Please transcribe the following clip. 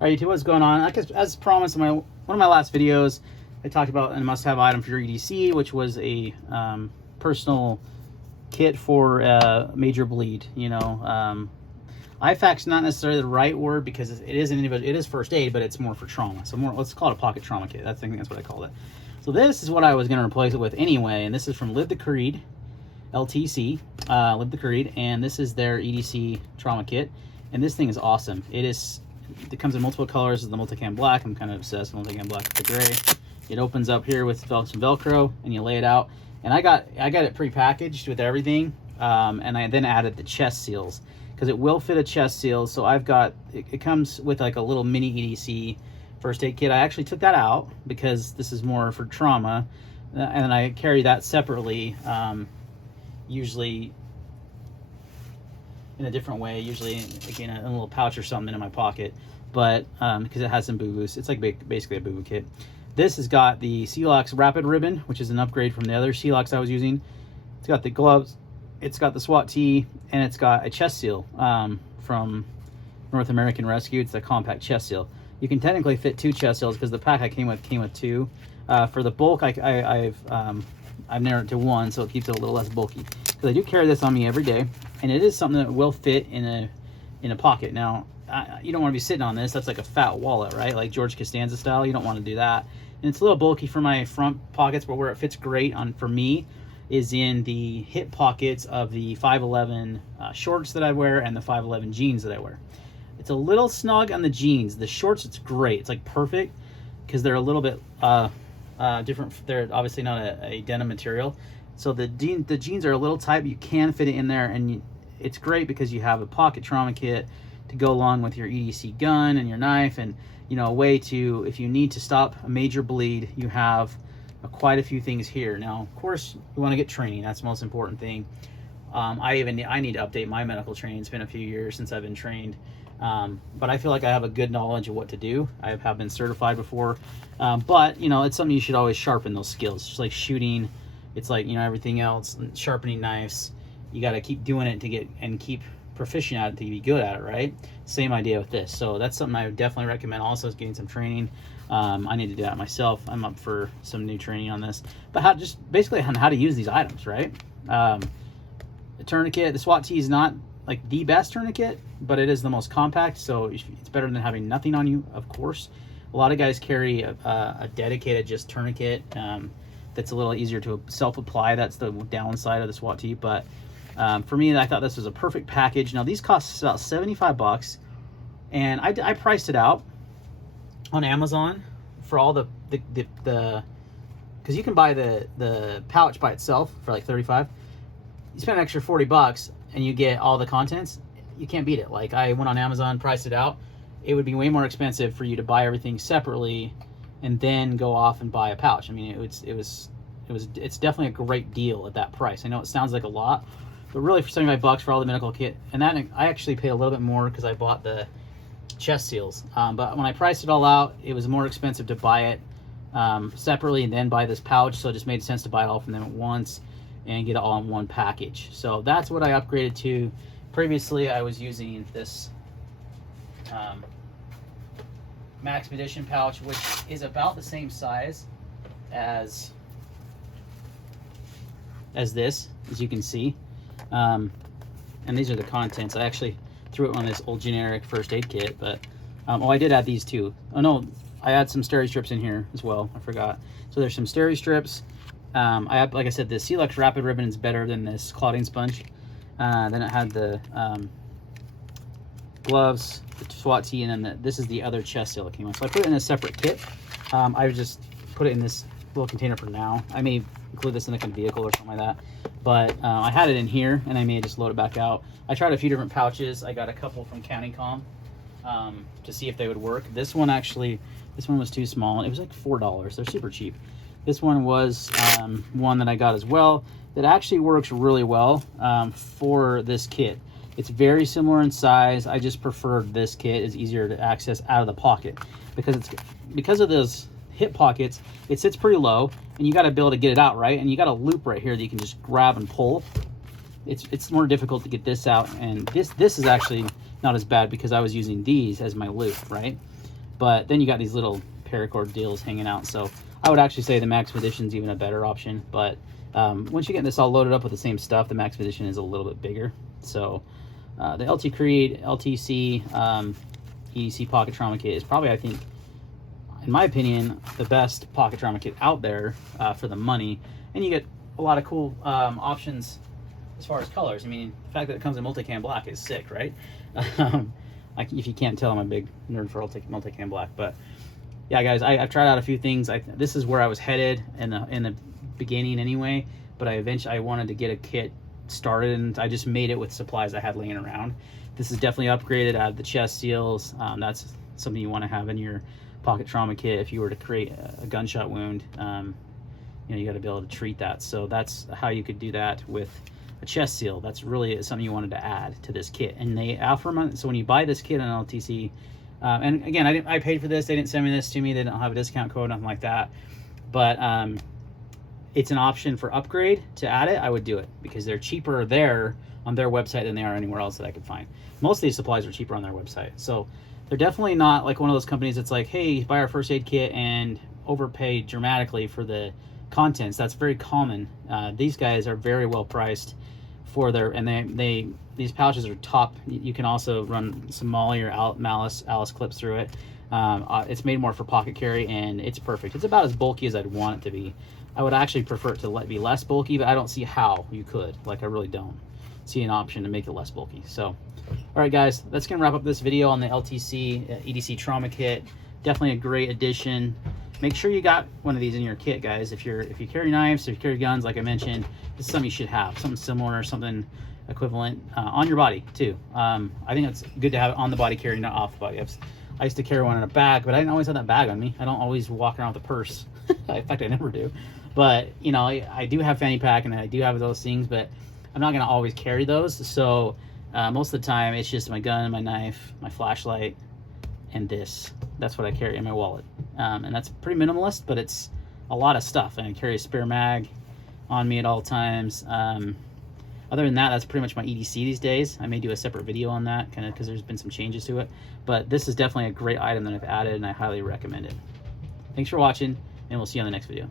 All right, YouTube, what's going on? As promised in one of my last videos, I talked about a must-have item for your EDC, which was a personal kit for major bleed. You know, IFAC's not necessarily the right word because it is an individual. It is first aid, but it's more for trauma. So let's call it a pocket trauma kit. I think that's what I called it. So this is what I was going to replace it with anyway, and this is from Live the Creed, LTC, Live the Creed, and this is their EDC trauma kit, and this thing is awesome. It comes in multiple colors. It's the multicam black. I'm kind of obsessed with multicam black with the gray. It opens up here with some Velcro, and you lay it out. And I got it pre-packaged with everything, and I then added the chest seals because it will fit a chest seal. So I've got it comes with like a little mini EDC first aid kit. I actually took that out because this is more for trauma, and I carry that separately, usually in a different way, usually again in a little pouch or something in my pocket, but because it has some boo-boos. It's like basically a boo-boo kit. This has got the Celox Rapid Ribbon, which is an upgrade from the other Celox I was using. It's got the gloves, it's got the SWAT tee, and it's got a chest seal from North American Rescue. It's the compact chest seal. You can technically fit 2 chest seals because the pack I came with 2. For the bulk, I've narrowed it to 1, so it keeps it a little less bulky. Because I do carry this on me every day, and it is something that will fit in a pocket. Now, you don't want to be sitting on this. That's like a fat wallet, right? Like George Costanza style. You don't want to do that. And it's a little bulky for my front pockets, but where it fits great for me is in the hip pockets of the 511 shorts that I wear and the 511 jeans that I wear. It's a little snug on the jeans. The shorts, it's great. It's like perfect because they're a little bit different. They're obviously not a denim material. So the jeans are a little tight, but you can fit it in there, and it's great because you have a pocket trauma kit to go along with your EDC gun and your knife, and you know, a way to, if you need to stop a major bleed, you have quite a few things here. Now, of course, you want to get training. That's the most important thing. I need to update my medical training. It's been a few years since I've been trained, but I feel like I have a good knowledge of what to do. I have been certified before, but you know, it's something you should always sharpen those skills. Just like shooting, it's like, you know, everything else, sharpening knives. You got to keep doing it to keep proficient at it to be good at it, right? Same idea with this. So that's something I would definitely recommend. Also is getting some training. I need to do that myself. I'm up for some new training on this, but just basically on how to use these items, right? The tourniquet, the SWAT tee is not like the best tourniquet, but it is the most compact, so it's better than having nothing on you, of course. A lot of guys carry a dedicated just tourniquet that's a little easier to self-apply. That's the downside of the SWAT tee, but for me, I thought this was a perfect package. Now, these cost about 75 bucks, and I priced it out on Amazon for all the because you can buy the pouch by itself for like 35. You spend an extra 40 bucks and you get all the contents. You can't beat it. Like, I went on Amazon, priced it out. It would be way more expensive for you to buy everything separately and then go off and buy a pouch. I mean, it's definitely a great deal at that price. I know it sounds like a lot, but really for 75 bucks for all the medical kit, and that I actually paid a little bit more because I bought the chest seals. But when I priced it all out, it was more expensive to buy it separately and then buy this pouch. So it just made sense to buy it all from them at once and get it all in one package. So that's what I upgraded to. Previously, I was using this Maxpedition pouch, which is about the same size as this, as you can see. And these are the contents. I actually threw it on this old generic first aid kit, but oh, I did add these too. Oh no, I add some steri strips in here as well. I forgot. So there's some steri strips. I have, like I said, the Celox Rapid Ribbon is better than this clotting sponge. Then it had the gloves, the SWAT tee, and then this is the other chest seal that came on. So I put it in a separate kit. I would just put it in this little container for now. I may include this in like a vehicle or something like that, but I had it in here, and I may just load it back out. I tried a few different pouches. I got a couple from CountyCom to see if they would work. This one was too small. It was like $4. They're super cheap. This one was one that I got as well that actually works really well for this kit. It's very similar in size. I just preferred this kit. It's easier to access out of the pocket because of those hip pockets. It sits pretty low, and you got to be able to get it out, right? And you got a loop right here that you can just grab and pull. It's more difficult to get this out, and this is actually not as bad because I was using these as my loop, right? But then you got these little paracord deals hanging out. So I would actually say the Maximum Edition is even a better option. But once you get this all loaded up with the same stuff, the Maximum Edition is a little bit bigger. So the LT Creed, LTC, EDC pocket trauma kit is probably, I think, in my opinion, the best pocket trauma kit out there for the money. And you get a lot of cool options as far as colors. I mean, the fact that it comes in multicam black is sick, right? Like, if you can't tell, I'm a big nerd for multicam black. But yeah, guys, I've tried out a few things. This is where I was headed in the beginning anyway. But I wanted to get a kit started, and I just made it with supplies I had laying around. This is definitely upgraded. Out of the chest seals. That's something you want to have in your pocket trauma kit if you were to create a gunshot wound. You know, you got to be able to treat that. So that's how you could do that with a chest seal. That's really something you wanted to add to this kit. And they offer them. So when you buy this kit on LTC, and again, I paid for this. They didn't send me this to me. They don't have a discount code, nothing like that. But it's an option for upgrade. To add it, I would do it because they're cheaper there on their website than they are anywhere else that I could find. Most of these supplies are cheaper on their website. So they're definitely not like one of those companies that's like, hey, buy our first aid kit and overpay dramatically for the contents. That's very common. These guys are very well priced for their, and these pouches are top. You can also run some Molly or Alice clips through it. It's made more for pocket carry, and it's perfect. It's about as bulky as I'd want it to be. I would actually prefer it to be less bulky, but I don't see how you could. Like, I really don't see an option to make it less bulky. So, all right, guys, that's gonna wrap up this video on the LTC EDC trauma kit. Definitely a great addition. Make sure you got one of these in your kit, guys. If you carry knives, if you carry guns, like I mentioned, this is something you should have. Something similar, something equivalent on your body too. I think it's good to have it on the body carry, not off the body. I used to carry one in a bag, but I didn't always have that bag on me. I don't always walk around with a purse. In fact, I never do. But you know, I do have fanny pack and I do have those things, but I'm not gonna always carry those. So most of the time, it's just my gun, my knife, my flashlight, and this. That's what I carry in my wallet. And that's pretty minimalist, but it's a lot of stuff. And I carry a spare mag on me at all times. Other than that, that's pretty much my EDC these days. I may do a separate video on that, kind of, because there's been some changes to it. But this is definitely a great item that I've added, and I highly recommend it. Thanks for watching, and we'll see you on the next video.